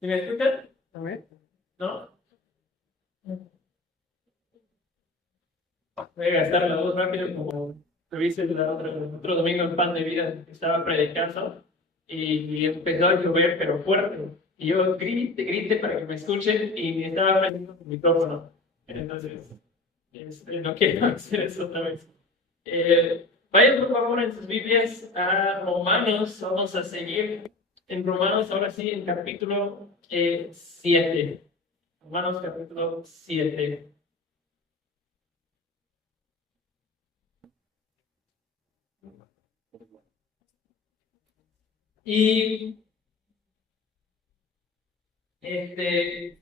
¿Sí me escuchan? ¿También? ¿No? Voy a gastar la voz rápido como lo hice el otro domingo en Pan de Vida. Estaba predicando y empezó a llover, pero fuerte. Y yo grite para que me escuchen y estaba prendiendo el micrófono. Entonces, no quiero hacer eso otra vez. Vayan por favor en sus Biblias a Romanos. Vamos a seguir en Romanos, ahora sí, en capítulo 7. Romanos capítulo 7. Y este,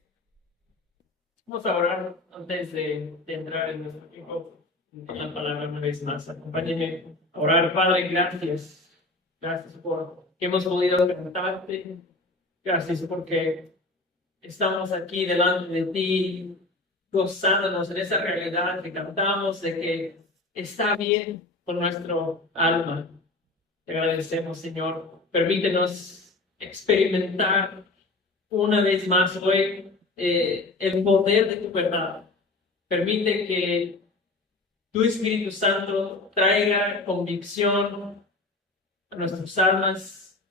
vamos a orar antes de entrar en nuestro tiempo en la palabra una vez más. Acompáñenme a orar. Padre, gracias. Gracias por que hemos podido cantarte. Gracias porque estamos aquí delante de ti, gozándonos de esa realidad que cantamos, de que está bien con nuestro alma. Te agradecemos, Señor. Permítenos experimentar una vez más hoy el poder de tu verdad. Permite que tu Espíritu Santo traiga convicción a nuestras almas.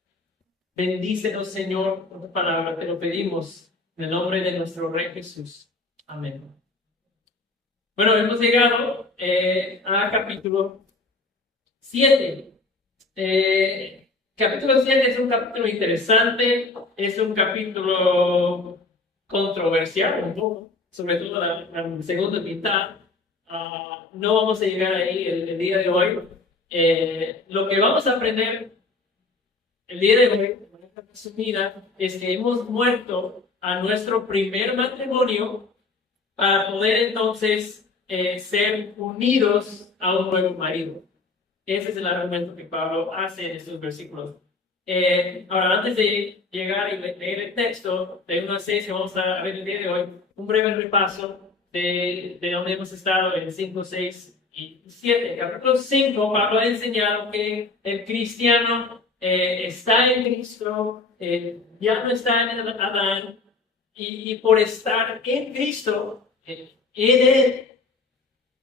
Bendícenos, Señor, por tu palabra. Te lo pedimos en el nombre de nuestro Rey Jesús. Amén. Bueno, hemos llegado a capítulo 7. Capítulo 7 es un capítulo interesante, es un capítulo controversial, un poco, sobre todo la segunda mitad. No vamos a llegar ahí el día de hoy. Lo que vamos a aprender el día de hoy, de manera resumida, es que hemos muerto a nuestro primer matrimonio para poder entonces ser unidos a un nuevo marido. Ese es el argumento que Pablo hace en estos versículos. Ahora, antes de llegar y leer el texto de 1 a 6 que vamos a ver el día de hoy, un breve repaso de donde hemos estado en 5, 6 y 7. En capítulo 5, Pablo ha enseñado que el cristiano está en Cristo, ya no está en Adán, y por estar en Cristo, en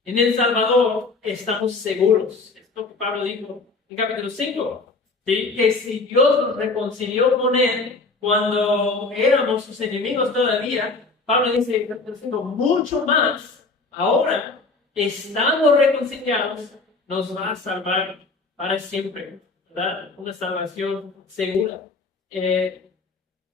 el Salvador, estamos seguros. Es lo que Pablo dijo en capítulo 5. ¿Sí? Que si Dios nos reconcilió con Él cuando éramos sus enemigos todavía, Pablo dice en capítulo 5, mucho más, ahora, estando reconciliados, nos va a salvar para siempre. ¿Verdad? Una salvación segura.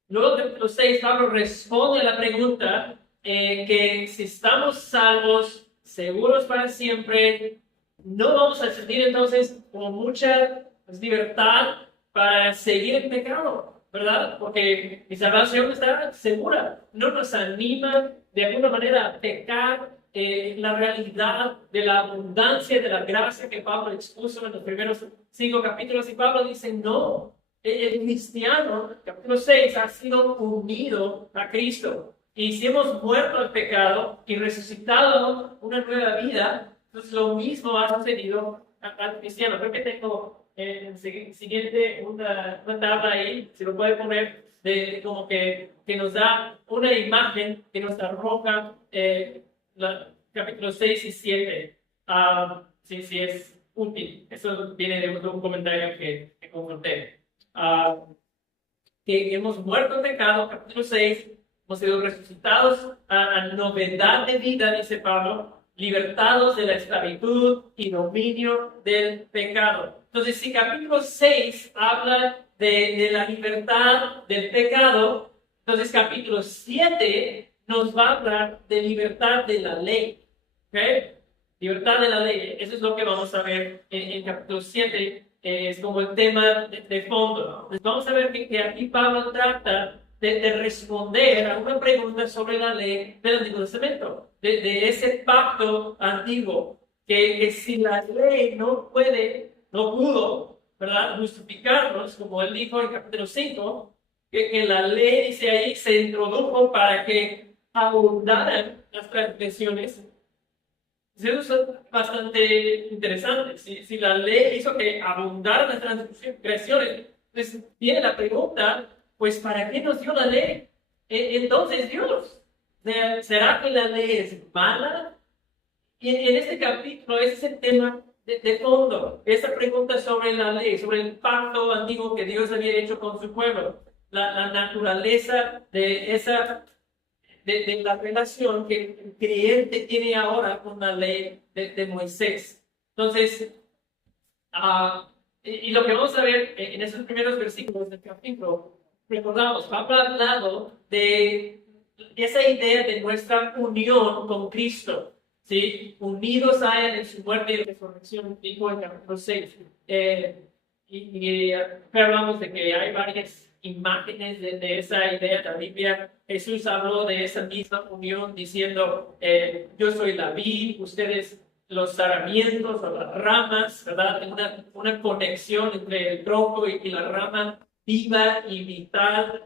Luego, en capítulo 6, Pablo responde a la pregunta que si estamos salvos, seguros para siempre, no vamos a sentir entonces con mucha libertad para seguir en pecado, ¿verdad? Porque mi salvación está segura. No nos anima de alguna manera a pecar. La realidad de la abundancia de la gracia que Pablo expuso en los primeros 5 capítulos, y Pablo dice, no, el cristiano, capítulo 6, ha sido unido a Cristo. Y si hemos muerto al pecado y resucitado una nueva vida, entonces lo mismo ha sucedido al cristiano. Creo que tengo en el siguiente una tabla ahí, si lo puede poner, de como que nos da una imagen que nos arroja capítulos 6 y 7. Si es útil. Eso viene de un comentario que consulté. Que hemos muerto en pecado, capítulo 6, hemos sido resucitados a novedad de vida, dice Pablo, libertados de la esclavitud y dominio del pecado. Entonces, si capítulo 6 habla de la libertad del pecado, entonces capítulo 7 nos va a hablar de libertad de la ley. ¿Okay? Libertad de la ley. Eso es lo que vamos a ver en capítulo 7. Es como el tema de fondo. Entonces vamos a ver que aquí Pablo trata de responder a una pregunta sobre la ley del Antiguo Testamento, de ese pacto antiguo, que si la ley no pudo, ¿verdad?, justificarnos, como él dijo en capítulo 5, que la ley, dice ahí, se introdujo para que abundaran las transgresiones. Eso es bastante interesante. Si la ley hizo que abundaran las transgresiones, entonces viene la pregunta, pues ¿para qué nos dio la ley? Entonces, Dios, ¿será que la ley es mala? Y en este capítulo ese es el tema de fondo, esa pregunta sobre la ley, sobre el pacto antiguo que Dios había hecho con su pueblo, la naturaleza de la relación que el creyente tiene ahora con la ley de Moisés. Entonces, y lo que vamos a ver en esos primeros versículos del capítulo, recordamos, Pablo ha hablado de esa idea de nuestra unión con Cristo, ¿sí? Unidos a Él en su muerte y resurrección, dijo en capítulo 6. Hablamos de que hay varias imágenes de esa idea de la Biblia. Jesús habló de esa misma unión diciendo, yo soy la vid, ustedes los sarmientos o las ramas, ¿verdad? Una conexión entre el tronco y la rama viva y vital.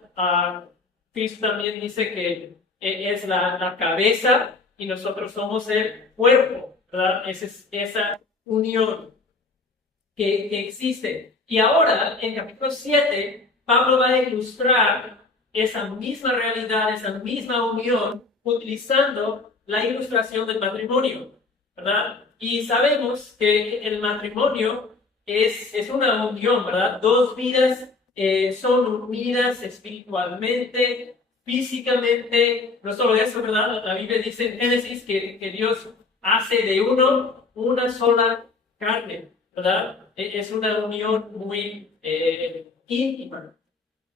Cristo también dice que es la cabeza y nosotros somos el cuerpo, ¿verdad? Esa unión que existe. Y ahora, en capítulo 7, Pablo va a ilustrar esa misma realidad, esa misma unión, utilizando la ilustración del matrimonio, ¿verdad? Y sabemos que el matrimonio es una unión, ¿verdad? Dos vidas son unidas espiritualmente, físicamente. No solo eso, ¿verdad? La Biblia dice en Génesis que Dios hace de uno una sola carne, ¿verdad? Es una unión muy íntima,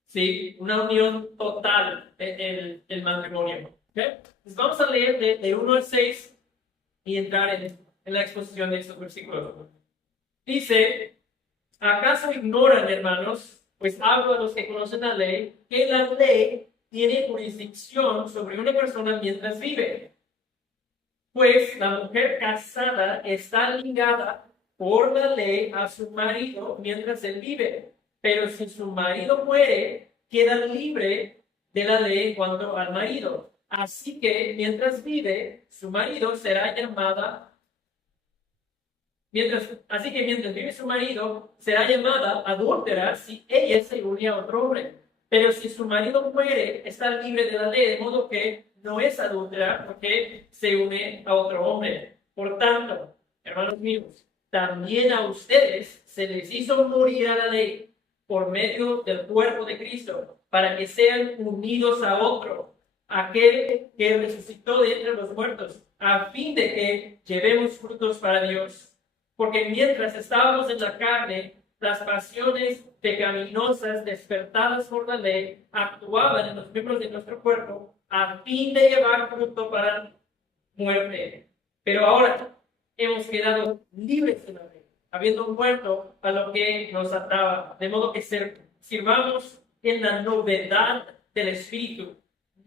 ¿sí? Una unión total el matrimonio. ¿Okay? Entonces vamos a leer de 1 al 6 y entrar en la exposición de estos versículos. Dice, ¿acaso ignoran, hermanos? Pues hablo a los que conocen la ley, que la ley tiene jurisdicción sobre una persona mientras vive. Pues la mujer casada está ligada por la ley a su marido mientras él vive. Pero si su marido muere, queda libre de la ley en cuanto al marido. Así que mientras vive, su marido será llamada. Así que mientras vive su marido, será llamada adúltera si ella se une a otro hombre. Pero si su marido muere, está libre de la ley, de modo que no es adúltera porque se une a otro hombre. Por tanto, hermanos míos, también a ustedes se les hizo morir a la ley por medio del cuerpo de Cristo, para que sean unidos a otro, aquel que resucitó de entre los muertos, a fin de que llevemos frutos para Dios. Porque mientras estábamos en la carne, las pasiones pecaminosas despertadas por la ley actuaban en los miembros de nuestro cuerpo a fin de llevar fruto para muerte. Pero ahora hemos quedado libres de la ley, habiendo muerto a lo que nos ataba, de modo que sirvamos en la novedad del Espíritu,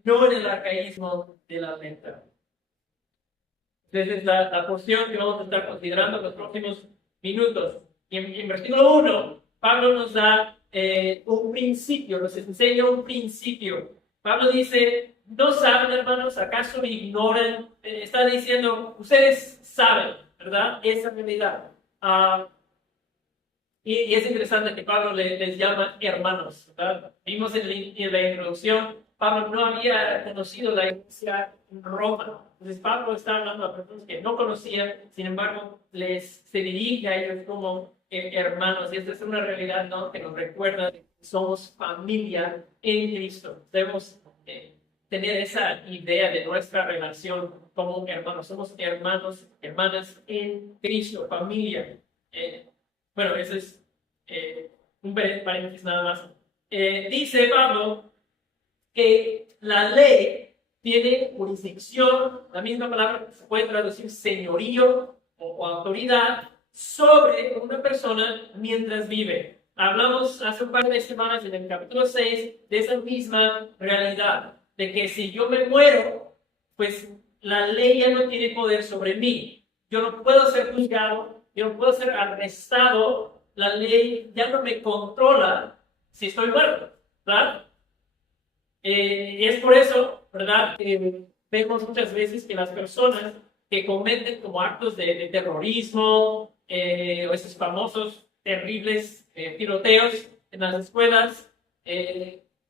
no en el arcaísmo de la letra. Entonces, es la porción que vamos a estar considerando en los próximos minutos. Y en versículo 1, Pablo nos da un principio, nos enseña un principio. Pablo dice, ¿no saben, hermanos? ¿Acaso ignoran? Está diciendo, ustedes saben, ¿verdad? Esa realidad. Y es interesante que Pablo les llama hermanos, ¿verdad? Vimos en la introducción, Pablo no había conocido la iglesia en Roma. Entonces Pablo está hablando a personas que no conocían, sin embargo, se dirige a ellos como hermanos. Y esta es una realidad, ¿no?, que nos recuerda que somos familia en Cristo. Debemos tener esa idea de nuestra relación como hermanos. Somos hermanos, hermanas en Cristo, familia. Bueno, eso es un paréntesis nada más. Dice Pablo que la ley tiene jurisdicción, la misma palabra se puede traducir señorío o autoridad sobre una persona mientras vive. Hablamos hace un par de semanas en el capítulo 6 de esa misma realidad, de que si yo me muero, pues la ley ya no tiene poder sobre mí. Yo no puedo ser juzgado, yo no puedo ser arrestado, la ley ya no me controla si estoy muerto, ¿verdad? Y es por eso, ¿verdad?, que vemos muchas veces que las personas que cometen como actos de terrorismo o esos famosos terribles tiroteos en las escuelas,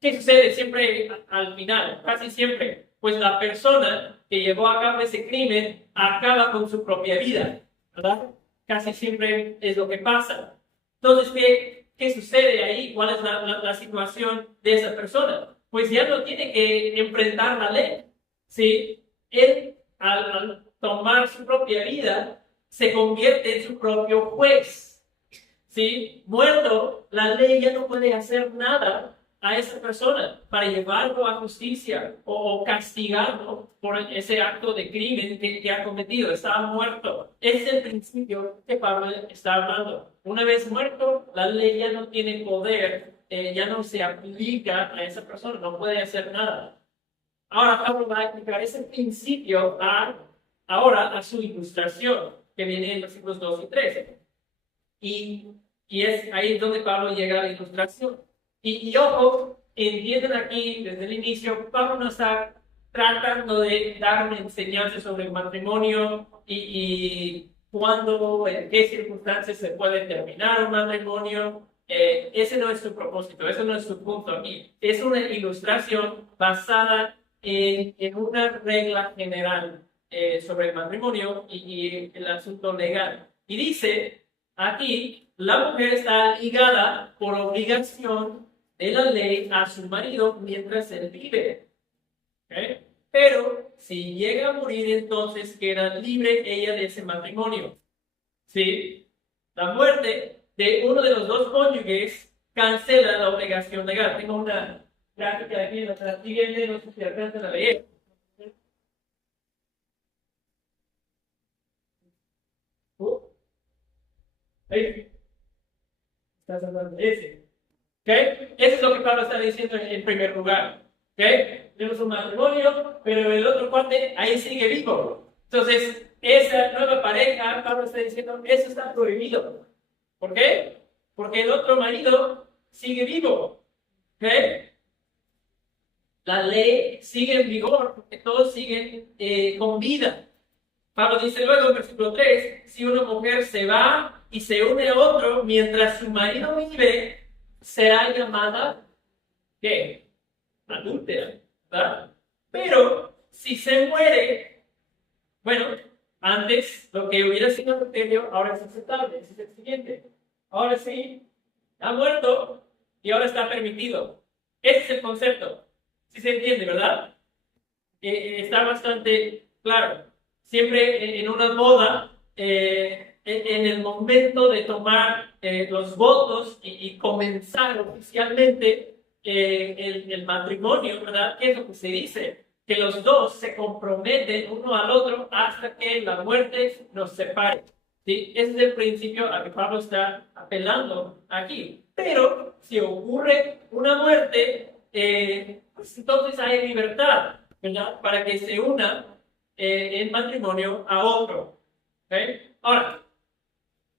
¿Qué sucede siempre al final? Casi siempre. Pues la persona que llevó a cabo ese crimen acaba con su propia vida, ¿verdad? Casi siempre es lo que pasa. Entonces, ¿qué sucede ahí? ¿Cuál es la situación de esa persona? Pues ya no tiene que enfrentar la ley. ¿Sí? Él, al tomar su propia vida, se convierte en su propio juez. ¿Sí? Muerto, la ley ya no puede hacer nada a esa persona para llevarlo a justicia o castigarlo por ese acto de crimen que ha cometido. Estaba muerto. Ese es el principio que Pablo está hablando. Una vez muerto, la ley ya no tiene poder, ya no se aplica a esa persona, no puede hacer nada. Ahora Pablo va a aplicar ese principio ahora a su ilustración, que viene en versículos 2 y 3. Y es ahí donde Pablo llega a la ilustración. Y ojo, entienden aquí desde el inicio, Pablo no está tratando de dar una enseñanza sobre el matrimonio y cuándo, en qué circunstancias se puede terminar un matrimonio. Ese no es su propósito, ese no es su punto aquí. Es una ilustración basada en una regla general sobre el matrimonio y el asunto legal. Y dice aquí, la mujer está ligada por obligación de la ley a su marido mientras él vive. ¿Okay? Pero si llega a morir, entonces queda libre ella de ese matrimonio. ¿Sí? La muerte de uno de los dos cónyuges cancela la obligación legal. Tengo una gráfica aquí en la siguiente, no sé si alcanzan a leer. Ahí. Estás hablando de ese. ¿Okay? Eso es lo que Pablo está diciendo en primer lugar. ¿Okay? Tenemos un matrimonio, pero el otro cuate ahí sigue vivo. Entonces, esa nueva pareja, Pablo está diciendo, eso está prohibido. ¿Por qué? Porque el otro marido sigue vivo. ¿Okay? La ley sigue en vigor, porque todos siguen con vida. Pablo dice luego en versículo 3, si una mujer se va y se une a otro mientras su marido vive, será llamada, ¿qué? Adúltera, ¿verdad? Pero si se muere, bueno, antes lo que hubiera sido adulterio ahora es aceptable. Ese es el siguiente. Ahora sí, ha muerto y ahora está permitido. Ese es el concepto. Si se entiende, ¿verdad? Está bastante claro. Siempre en una boda, en el momento de tomar los votos y comenzar oficialmente el matrimonio, ¿verdad? ¿Qué es lo que se dice? Que los dos se comprometen uno al otro hasta que la muerte nos separe. ¿Sí? Ese es el principio a que Pablo está apelando aquí. Pero si ocurre una muerte, pues entonces hay libertad, ¿verdad? Para que se una en matrimonio a otro. ¿Okay? Ahora,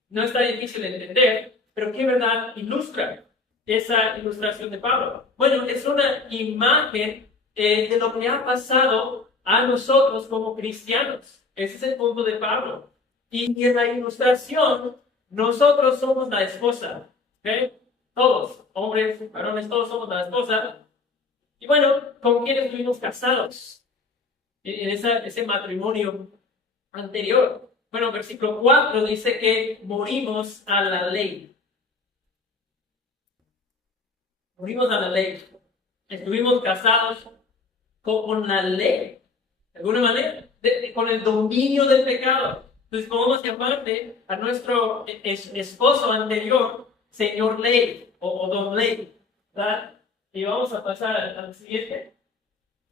no está difícil de entender, pero ¿qué verdad ilustra esa ilustración de Pablo? Bueno, es una imagen de lo que ha pasado a nosotros como cristianos. Ese es el punto de Pablo. Y en la ilustración, nosotros somos la esposa. ¿Okay? Todos, hombres, varones, todos somos la esposa. Y bueno, ¿con quién estuvimos casados en ese matrimonio anterior? Bueno, versículo 4 dice que morimos a la ley. Morimos a la ley. Estuvimos casados con la ley, de alguna manera, con el dominio del pecado. Entonces podemos llamarle a nuestro esposo anterior señor ley o don ley, ¿verdad? Y vamos a pasar al siguiente.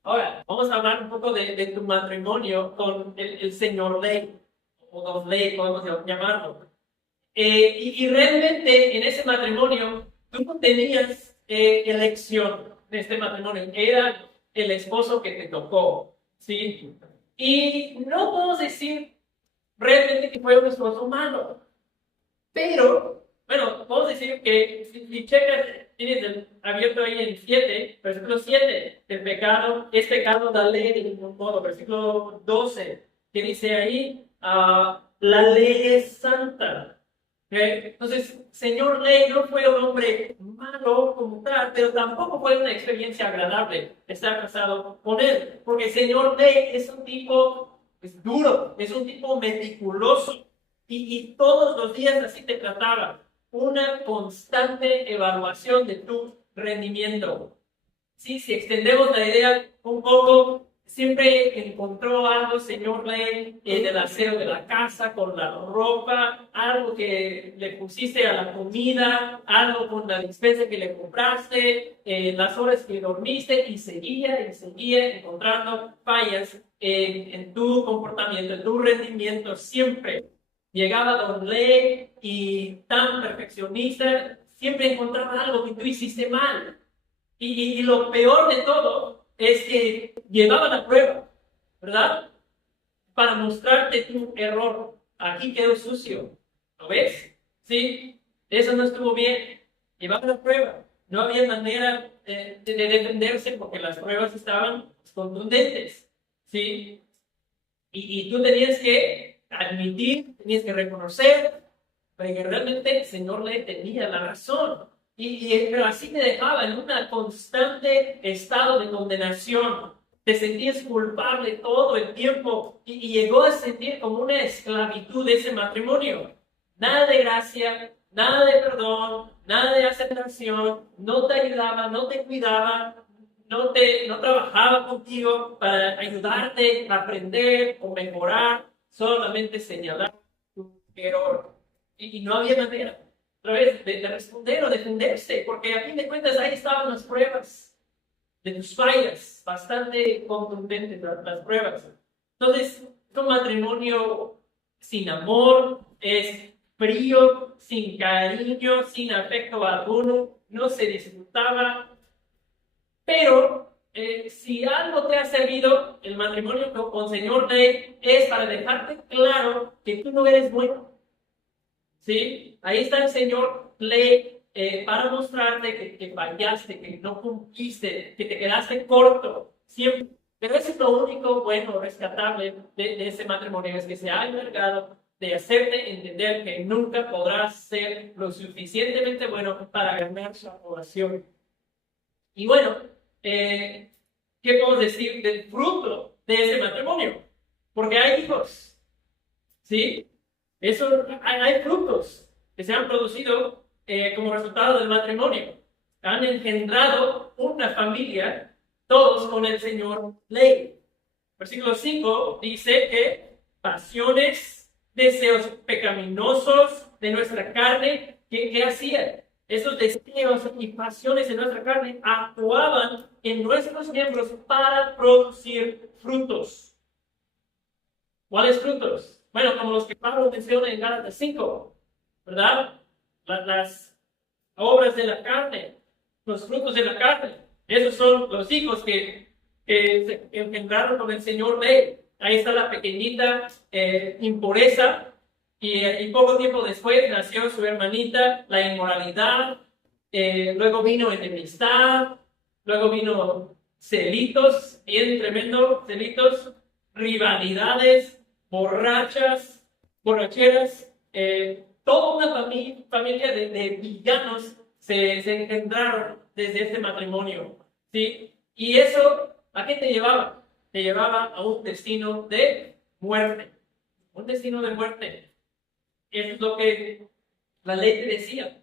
Ahora, vamos a hablar un poco de tu matrimonio con el señor ley o don ley, podemos llamarlo. Y realmente en ese matrimonio tú no tenías elección de este matrimonio, era el esposo que te tocó, ¿sí? Y no podemos decir realmente que fue un esposo malo, pero, bueno, podemos decir que si checas, tienes abierto ahí en 7, versículo 7, el pecado es pecado la ley de ningún modo, versículo 12, que dice ahí, la ley es santa. ¿Ok? Entonces, señor Ley no fue un hombre malo como tal, pero tampoco fue una experiencia agradable estar casado con él, porque el señor Ley es un tipo duro, es un tipo meticuloso, y todos los días así te trataba, una constante evaluación de tu rendimiento. Sí, si extendemos la idea un poco, siempre encontró algo, señor Ley, en el aseo de la casa, con la ropa, algo que le pusiste a la comida, algo con la despensa que le compraste, las horas que dormiste, y seguía encontrando fallas en tu comportamiento, en tu rendimiento, siempre. Llegaba Don Ley y tan perfeccionista, siempre encontraba algo que tú hiciste mal. Y lo peor de todo es que llevaba la prueba, ¿verdad? Para mostrarte tu error. Aquí quedó sucio. ¿Lo ves? ¿Sí? Eso no estuvo bien. Llevaba la prueba. No había manera de defenderse porque las pruebas estaban contundentes. ¿Sí? Y tú tenías que admitir, tenías que reconocer que realmente el Señor le tenía la razón. Pero así te dejaba en un constante estado de condenación. Te sentías culpable todo el tiempo y llegó a sentir como una esclavitud de ese matrimonio. Nada de gracia, nada de perdón, nada de aceptación, no te ayudaba, no te cuidaba, no trabajaba contigo para ayudarte a aprender o mejorar, solamente señalar tu error. Y no había manera, otra vez, de responder o defenderse, porque a fin de cuentas ahí estaban las pruebas de tus fallas, bastante contundentes las pruebas. Entonces, un matrimonio sin amor, es frío, sin cariño, sin afecto alguno, no se disfrutaba. Pero si algo te ha servido, el matrimonio con Señor Ley es para dejarte claro que tú no eres bueno. ¿Sí? Ahí está el Señor Ley para mostrarte que fallaste, que no cumpliste, que te quedaste corto. Siempre. Pero eso es lo único bueno, rescatable de ese matrimonio, es que se ha encargado de hacerte entender que nunca podrás ser lo suficientemente bueno para ganar su aprobación. Y bueno, ¿qué podemos decir del fruto de ese matrimonio? Porque hay hijos, ¿sí? Eso, hay frutos que se han producido como resultado del matrimonio. Han engendrado una familia, todos con el Señor Ley. Versículo 5 dice que pasiones, deseos pecaminosos de nuestra carne, ¿qué hacían? Esos deseos y pasiones de nuestra carne actuaban en nuestros miembros para producir frutos. ¿Cuáles frutos? Bueno, como los que Pablo menciona en Gálatas 5, ¿verdad? Las obras de la carne, los frutos de la carne. Esos son los hijos que se engendraron con el Señor Ley. Ahí está la pequeñita impureza. Y poco tiempo después nació su hermanita, la inmoralidad. Luego vino enemistad. Luego vino celitos, bien tremendo, celitos, rivalidades, borracheras, toda una familia de villanos se engendraron desde este matrimonio, ¿sí? Y eso, ¿a qué te llevaba? Te llevaba a un destino de muerte, un destino de muerte. Eso es lo que la ley te decía,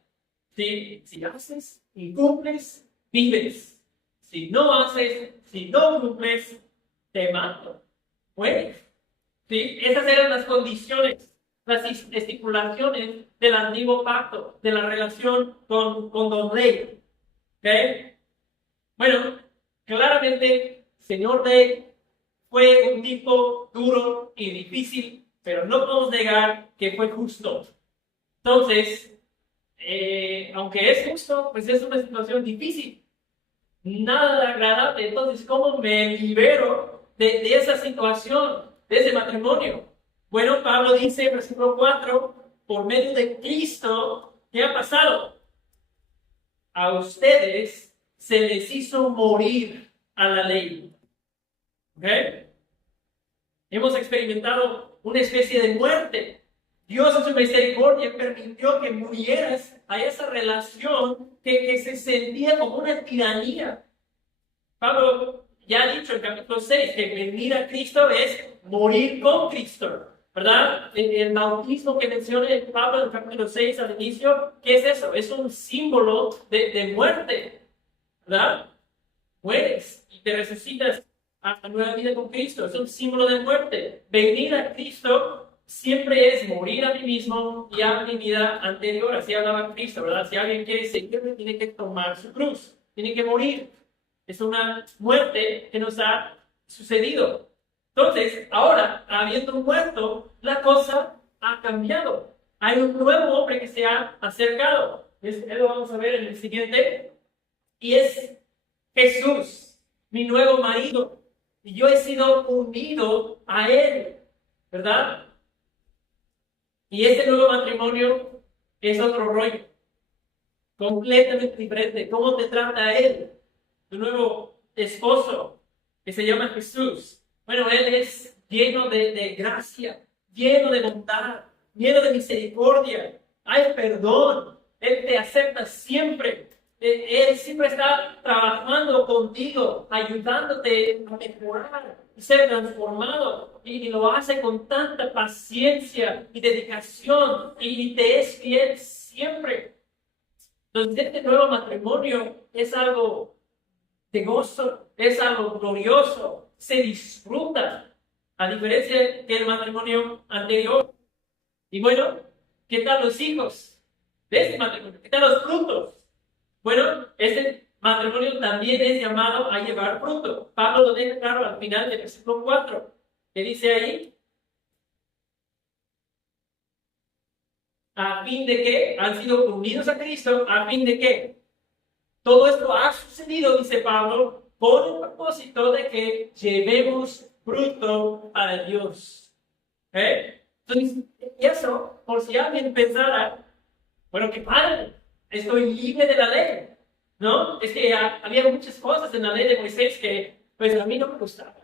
¿sí? Si haces y cumples, vives. Si no haces, si no cumples, te mato. Mueres. ¿Sí? Esas eran las condiciones, las estipulaciones del antiguo pacto, de la relación con Don Rey. ¿Okay? Bueno, claramente, señor Rey fue un tipo duro y difícil, pero no podemos negar que fue justo. Entonces, aunque es justo, pues es una situación difícil, nada agradable. Entonces, ¿cómo me libero de esa situación, de ese matrimonio? Bueno, Pablo dice, versículo 4, por medio de Cristo, ¿qué ha pasado? A ustedes se les hizo morir a la ley. ¿Ok? Hemos experimentado una especie de muerte Dios en su misericordia permitió que murieras a esa relación que se sentía como una tiranía. Pablo ya ha dicho en capítulo 6 que venir a Cristo es morir con Cristo, ¿verdad? El bautismo que menciona Pablo en el capítulo 6 al inicio, ¿qué es eso? Es un símbolo de muerte, ¿verdad? Mueres y te resucitas a nueva vida con Cristo. Es un símbolo de muerte. Venir a Cristo siempre es morir a mí mismo y a mi vida anterior. Así hablaba Cristo, ¿verdad? Si alguien quiere seguirme, tiene que tomar su cruz, tiene que morir. Es una muerte que nos ha sucedido. Entonces, ahora, habiendo muerto, la cosa ha cambiado. Hay un nuevo hombre que se ha acercado. Lo vamos a ver en el siguiente. Y es Jesús, mi nuevo marido. Y yo he sido unido a él, ¿verdad? Y este nuevo matrimonio es otro rollo, completamente diferente. ¿Cómo te trata él? Tu nuevo esposo, que se llama Jesús. Bueno, él es lleno de gracia, lleno de bondad, lleno de misericordia. Hay perdón. Él te acepta siempre. Él siempre está trabajando contigo, ayudándote a mejorar y ser transformado. Y lo hace con tanta paciencia y dedicación y te es fiel siempre. Entonces, este nuevo matrimonio es algo de gozo, es algo glorioso, se disfruta, a diferencia del matrimonio anterior. Y bueno, ¿qué tal los hijos de este matrimonio? ¿Qué tal los frutos? Bueno, este matrimonio también es llamado a llevar fruto. Pablo lo deja claro al final del versículo 4, que dice ahí, a fin de que han sido unidos a Cristo, a fin de que todo esto ha sucedido, dice Pablo, con el propósito de que llevemos fruto a Dios. Entonces, eso, por si alguien pensara, bueno, qué padre, estoy libre de la ley, ¿no? Es que había muchas cosas en la ley de Moisés que, pues, a mí no me gustaban,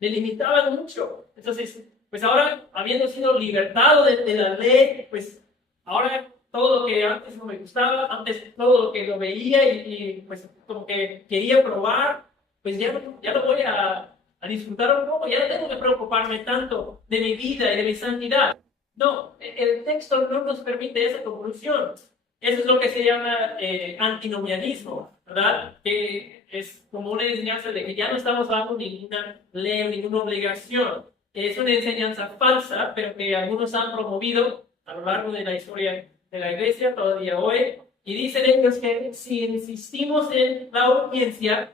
me limitaban mucho. Entonces, pues ahora, habiendo sido libertado de la ley, pues, ahora todo lo que antes no me gustaba, antes todo lo que lo veía y pues como que quería probar, pues ya lo voy a disfrutar un poco, ya no tengo que preocuparme tanto de mi vida y de mi santidad. No, el texto no nos permite esa conclusión. Eso es lo que se llama antinomianismo, ¿verdad? Que es como una enseñanza de que ya no estamos bajo ninguna ley, ninguna obligación. Es una enseñanza falsa, pero que algunos han promovido a lo largo de la historia de la iglesia todavía hoy, y dicen ellos que si insistimos en la obediencia,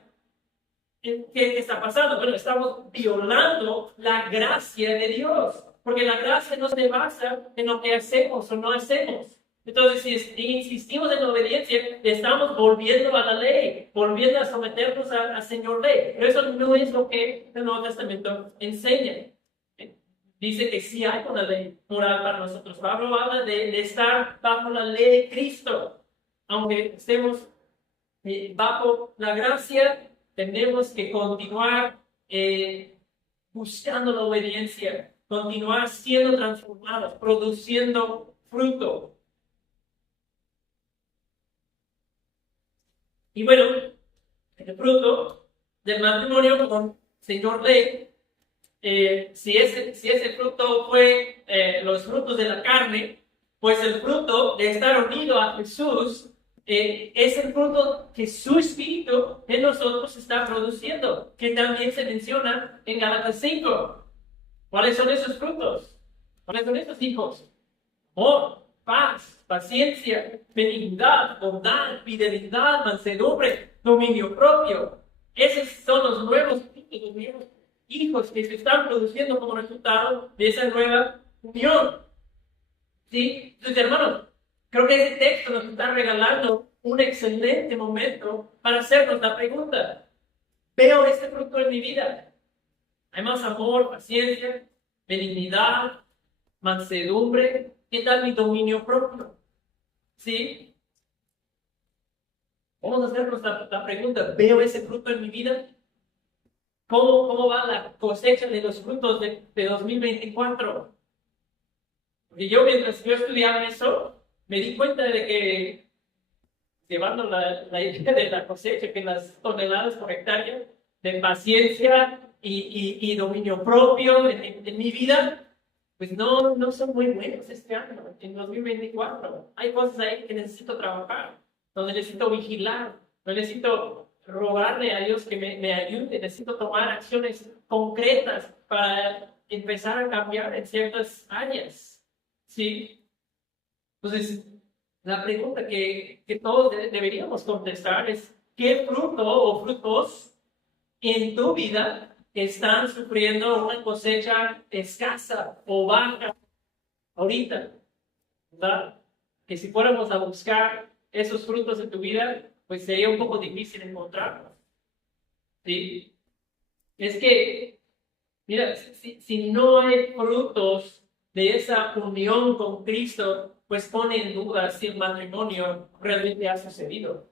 ¿qué está pasando? Bueno, estamos violando la gracia de Dios, porque la gracia no se basa en lo que hacemos o no hacemos. Entonces, si insistimos en la obediencia, estamos volviendo a la ley, volviendo a someternos al Señor ley. Pero eso no es lo que el Nuevo Testamento enseña. Dice que sí hay una ley moral para nosotros. Pablo habla de estar bajo la ley de Cristo. Aunque estemos bajo la gracia, tenemos que continuar buscando la obediencia, continuar siendo transformados, produciendo fruto. Y bueno, el fruto del matrimonio con Señor Ley, si ese fruto fue los frutos de la carne, pues el fruto de estar unido a Jesús es el fruto que su Espíritu en nosotros está produciendo, que también se menciona en Gálatas 5. ¿Cuáles son esos frutos? ¿Cuáles son estos hijos? Amor, paz, paciencia, benignidad, bondad, fidelidad, mansedumbre, dominio propio. Esos son los nuevos hijos que se están produciendo como resultado de esa nueva unión. ¿Sí? Entonces, hermanos, creo que ese texto nos está regalando un excelente momento para hacernos la pregunta: ¿veo este fruto en mi vida? ¿Hay más amor, paciencia, benignidad, mansedumbre? ¿Qué tal mi dominio propio? ¿Sí? Vamos a hacernos la pregunta: ¿veo ese fruto en mi vida? ¿Cómo va la cosecha de los frutos de 2024? Porque yo mientras yo estudiaba eso, me di cuenta de que llevando la idea de la cosecha, que las toneladas por hectárea de paciencia y dominio propio en mi vida, pues no son muy buenos este año, en 2024. Hay cosas ahí que necesito trabajar, donde necesito vigilar, donde necesito rogarle a Dios que me ayude, necesito tomar acciones concretas para empezar a cambiar en ciertas áreas. ¿Sí? Entonces, la pregunta que todos deberíamos contestar es, ¿qué fruto o frutos en tu vida están sufriendo una cosecha escasa o baja ahorita? ¿Verdad? Que si fuéramos a buscar esos frutos en tu vida, pues sería un poco difícil encontrarlos. ¿Sí? Es que, mira, si no hay frutos de esa unión con Cristo, pues pone en duda si el matrimonio realmente ha sucedido.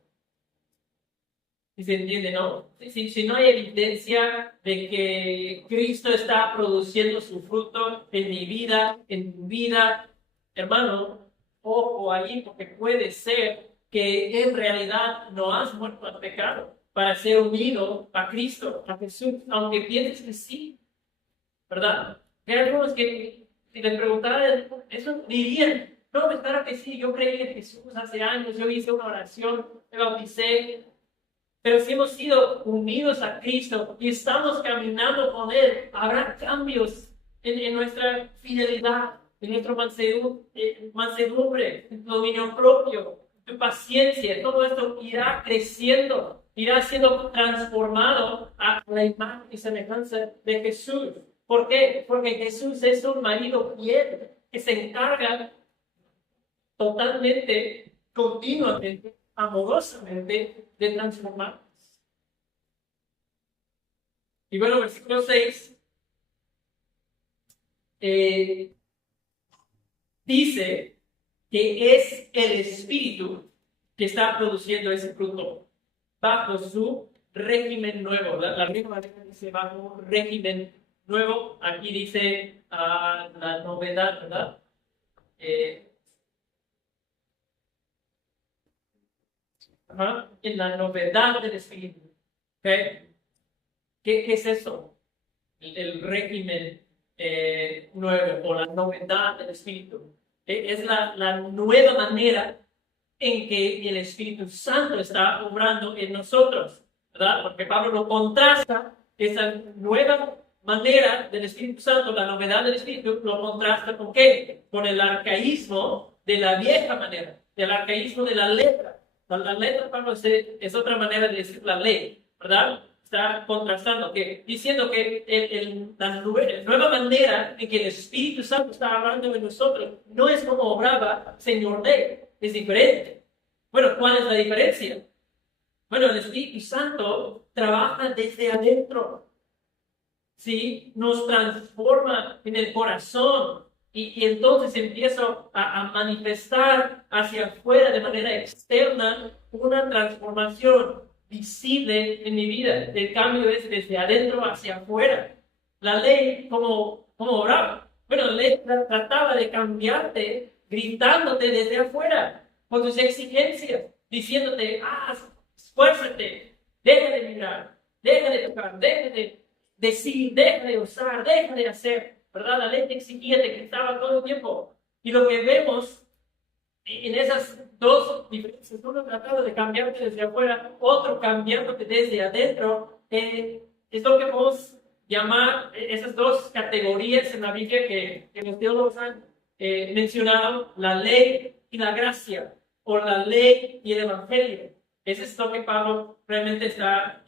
¿Sí se entiende, no? Si no hay evidencia de que Cristo está produciendo su fruto en mi vida, en tu vida, hermano, ojo ahí, porque puede ser que en realidad no has muerto al pecado para ser unido a Cristo, a Jesús, aunque pienses que sí, ¿verdad? Hay algunos que, si les preguntaran eso, dirían, no, pues claro que sí, yo creí en Jesús hace años, yo hice una oración, me bauticé, pero si hemos sido unidos a Cristo y estamos caminando con Él, habrá cambios en nuestra fidelidad, en nuestra mansedumbre, en tu dominio propio, tu paciencia. Todo esto irá creciendo, irá siendo transformado a la imagen y semejanza de Jesús. ¿Por qué? Porque Jesús es un marido fiel que se encarga totalmente, continuamente, amorosamente de transformarnos. Y bueno, versículo 6 dice que es el Espíritu que está produciendo ese fruto bajo su régimen nuevo. La misma manera dice bajo un régimen nuevo. Aquí dice la novedad, ¿verdad? En la novedad del Espíritu. ¿Okay? ¿Qué es eso? El régimen nuevo o la novedad del Espíritu. Es la nueva manera en que el Espíritu Santo está obrando en nosotros, ¿verdad? Porque Pablo lo contrasta, esa nueva manera del Espíritu Santo, la novedad del Espíritu, lo contrasta ¿con qué? Con el arcaísmo de la vieja manera, el arcaísmo de la letra. La letra, Pablo, es otra manera de decir la ley, ¿verdad? Está contrastando, diciendo que la nueva manera en que el Espíritu Santo está hablando en nosotros no es como obraba Señor Ley, es diferente. Bueno, ¿cuál es la diferencia? Bueno, el Espíritu Santo trabaja desde adentro, ¿sí? Nos transforma en el corazón y entonces empieza a manifestar hacia afuera de manera externa una transformación visible en mi vida. El cambio es desde adentro hacia afuera. La ley, ¿cómo obraba? Bueno, la ley trataba de cambiarte gritándote desde afuera con tus exigencias, diciéndote, esfuérzate, deja de mirar, deja de tocar, deja de decir, deja de usar, deja de hacer, ¿verdad? La ley te exigía, te gritaba todo el tiempo. Y lo que vemos en esas dos diferencias, uno tratando de cambiarte desde afuera, otro cambiándote desde adentro, es lo que podemos llamar esas dos categorías en la Biblia que los teólogos han mencionado, la ley y la gracia, o la ley y el evangelio. Eso es lo que Pablo realmente está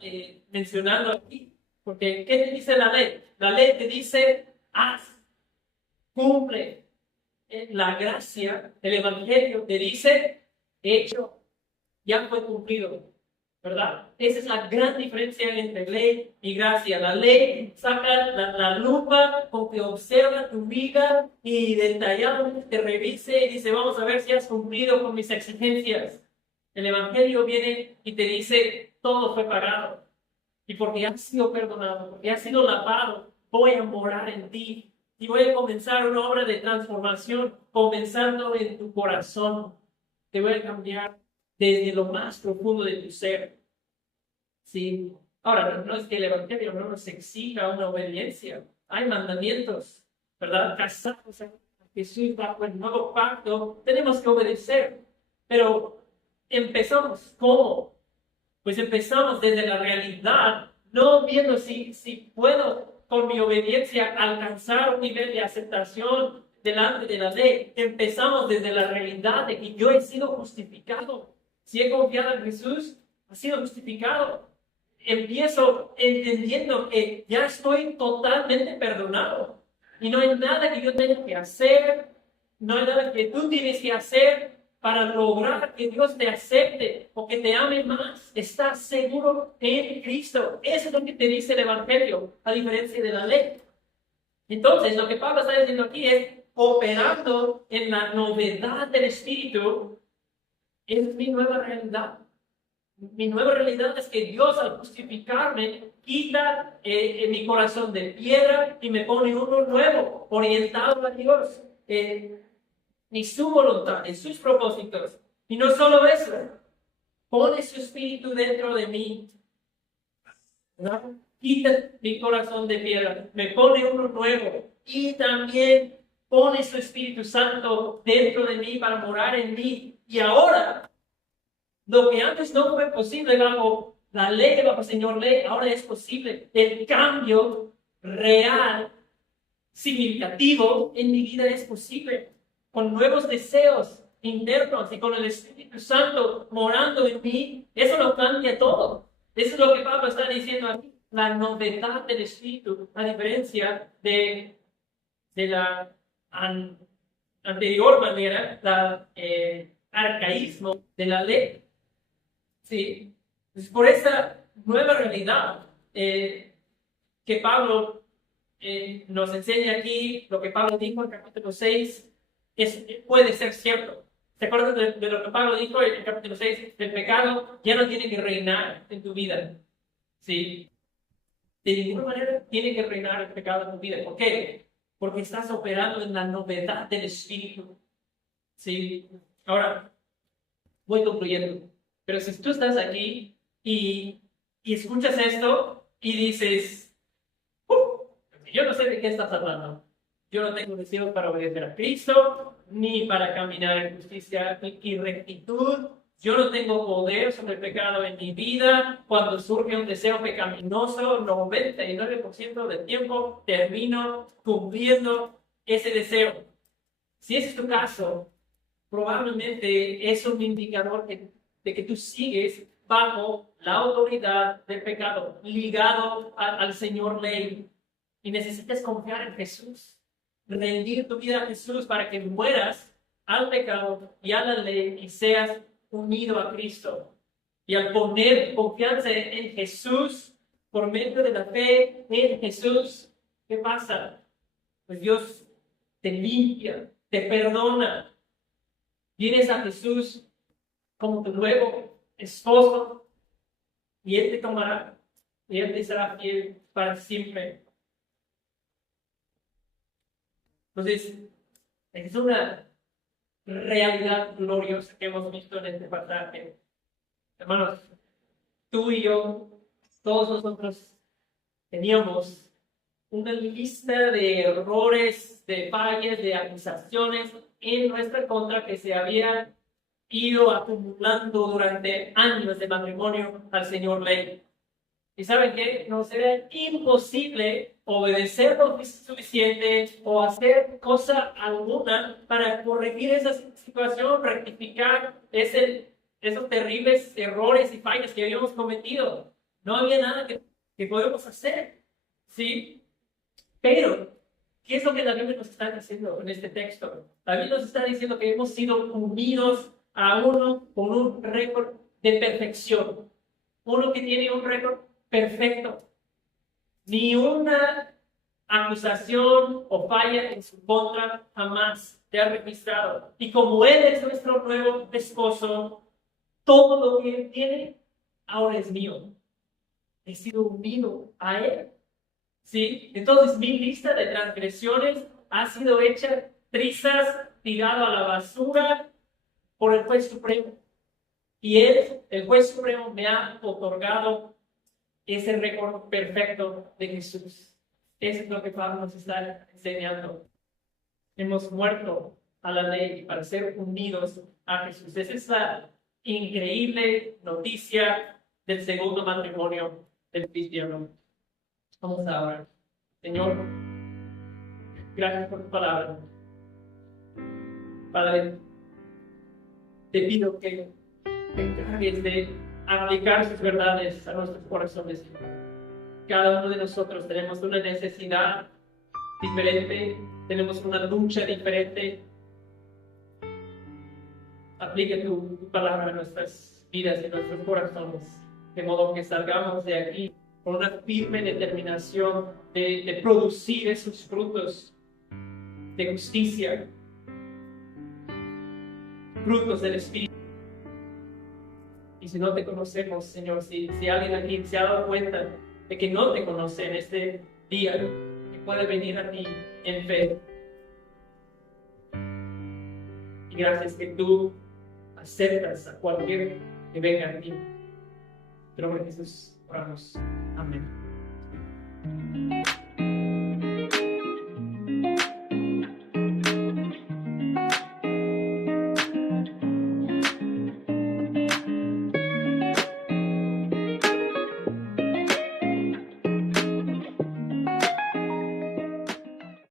mencionando aquí. Porque, ¿qué te dice la ley? La ley te dice, haz, cumple. La gracia, el evangelio te dice, hecho, ya fue cumplido, ¿verdad? Esa es la gran diferencia entre ley y gracia. La ley saca la lupa con que observa tu vida y detalladamente te revise y dice, vamos a ver si has cumplido con mis exigencias. El evangelio viene y te dice, todo fue pagado. Y porque has sido perdonado, porque has sido lavado, voy a morar en ti. y voy a comenzar una obra de transformación, comenzando en tu corazón. Te voy a cambiar desde lo más profundo de tu ser. ¿Sí? Ahora, no es que el Evangelio no nos exija una obediencia. Hay mandamientos, ¿verdad? Casados a Jesús bajo el nuevo pacto, tenemos que obedecer. Pero empezamos, ¿cómo? Pues empezamos desde la realidad, no viendo si puedo con mi obediencia alcanzar un nivel de aceptación delante de la ley. Empezamos desde la realidad de que yo he sido justificado. Si he confiado en Jesús, ha sido justificado. Empiezo entendiendo que ya estoy totalmente perdonado. Y no hay nada que yo tenga que hacer, no hay nada que tú tienes que hacer para lograr que Dios te acepte o que te ame más. Estás seguro en Cristo. Eso es lo que te dice el Evangelio, a diferencia de la ley. Entonces, lo que Pablo está diciendo aquí es, operando en la novedad del Espíritu, es mi nueva realidad. Mi nueva realidad es que Dios, al justificarme, quita mi corazón de piedra y me pone uno nuevo, orientado a Dios, en su voluntad, en sus propósitos. Y no solo eso, pone su espíritu dentro de mí, ¿no? Quita mi corazón de piedra, me pone uno nuevo y también pone su Espíritu Santo dentro de mí para morar en mí. Y ahora, lo que antes no fue posible bajo la ley, bajo el Señor ley, ahora es posible. El cambio real, significativo en mi vida es posible. Con nuevos deseos internos y con el Espíritu Santo morando en mí, eso lo cambia todo. Eso es lo que Pablo está diciendo aquí. La novedad del Espíritu, a diferencia de la anterior manera, la arcaísmo de la ley. Sí, pues por esa nueva realidad que Pablo nos enseña aquí, lo que Pablo dijo en capítulo 6, puede ser cierto. ¿Se acuerdan de lo que Pablo dijo en el capítulo 6? El pecado ya no tiene que reinar en tu vida. ¿Sí? De ninguna manera tiene que reinar el pecado en tu vida. ¿Por qué? Porque estás operando en la novedad del Espíritu. ¿Sí? Ahora, voy concluyendo. Pero si tú estás aquí y escuchas esto y dices, yo no sé de qué estás hablando. Yo no tengo deseos para obedecer a Cristo, ni para caminar en justicia y rectitud. Yo no tengo poder sobre el pecado en mi vida. Cuando surge un deseo pecaminoso, 99% del tiempo termino cumpliendo ese deseo. Si ese es tu caso, probablemente es un indicador de que tú sigues bajo la autoridad del pecado, ligado al Señor ley. Y necesitas confiar en Jesús, rendir tu vida a Jesús para que mueras al pecado y a la ley y seas unido a Cristo. Y al poner confianza en Jesús, por medio de la fe en Jesús, ¿qué pasa? Pues Dios te limpia, te perdona. Vienes a Jesús como tu nuevo esposo y Él te tomará y Él te será fiel para siempre. Entonces, es una realidad gloriosa que hemos visto en este pasaje. Hermanos, tú y yo, todos nosotros teníamos una lista de errores, de fallas, de acusaciones en nuestra contra que se habían ido acumulando durante años de matrimonio al Señor ley. ¿Y saben qué? Nos era imposible obedecer lo suficiente o hacer cosa alguna para corregir esa situación, rectificar esos terribles errores y fallas que habíamos cometido. No había nada que podíamos hacer. ¿Sí? Pero, ¿qué es lo que la Biblia nos está diciendo en este texto? La Biblia nos está diciendo que hemos sido unidos a uno con un récord de perfección. Uno que tiene un récord perfecto. Ni una acusación o falla en su contra jamás te ha registrado. Y como Él es nuestro nuevo esposo, todo lo que Él tiene ahora es mío. He sido unido a Él. ¿Sí? Entonces mi lista de transgresiones ha sido hecha trizas, tirado a la basura por el juez supremo. Y él, el juez supremo, me ha otorgado ese récord perfecto de Jesús. Eso es lo que Pablo nos está enseñando. Hemos muerto a la ley para ser unidos a Jesús. Esa es la increíble noticia del segundo matrimonio del cristiano. Vamos a orar. Señor, gracias por tu palabra. Padre, te pido que te encargues de aplicar sus verdades a nuestros corazones. Cada uno de nosotros tenemos una necesidad diferente, tenemos una lucha diferente. Aplica tu palabra a nuestras vidas y nuestros corazones, de modo que salgamos de aquí con una firme determinación de producir esos frutos de justicia, frutos del Espíritu. Y si no te conocemos, Señor, si alguien aquí se ha dado cuenta de que no te conoce en este día, que puede venir a ti en fe. Y gracias que tú aceptas a cualquier que venga a ti. En nombre de Jesús oramos. Amén.